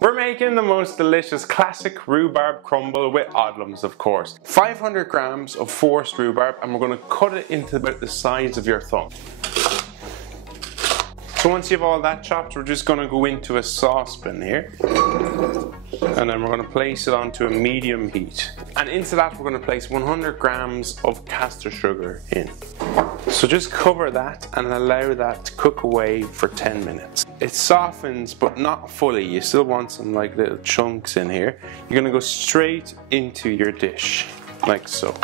We're making the most delicious classic rhubarb crumble with Odlums, of course. 500 grams of forced rhubarb, and we're going to cut it into about the size of your thumb. So once you have all that chopped, we're just going to go into a saucepan here. And then we're going to place it onto a medium heat. And into that we're going to place 100 grams of caster sugar in. So just cover that and allow that to cook away for 10 minutes. It softens, but not fully. You still want some like little chunks in here. You're going to go straight into your dish, like so.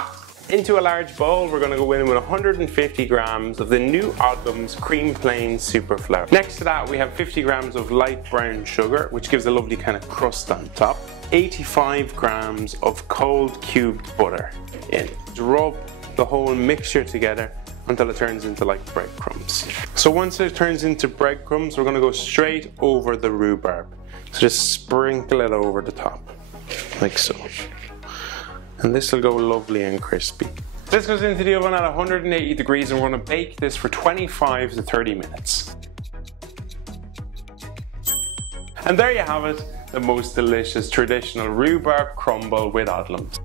Into a large bowl, we're going to go in with 150 grams of the new Odlums Cream Plain Super Flour. Next to that, we have 50 grams of light brown sugar, which gives a lovely kind of crust on top. 85 grams of cold cubed butter in. Rub the whole mixture together until it turns into like breadcrumbs. So once it turns into breadcrumbs, we're going to go straight over the rhubarb. So just sprinkle it over the top, like so. And this will go lovely and crispy. This goes into the oven at 180 degrees and we're going to bake this for 25 to 30 minutes. And there you have it, the most delicious traditional rhubarb crumble with Odlums.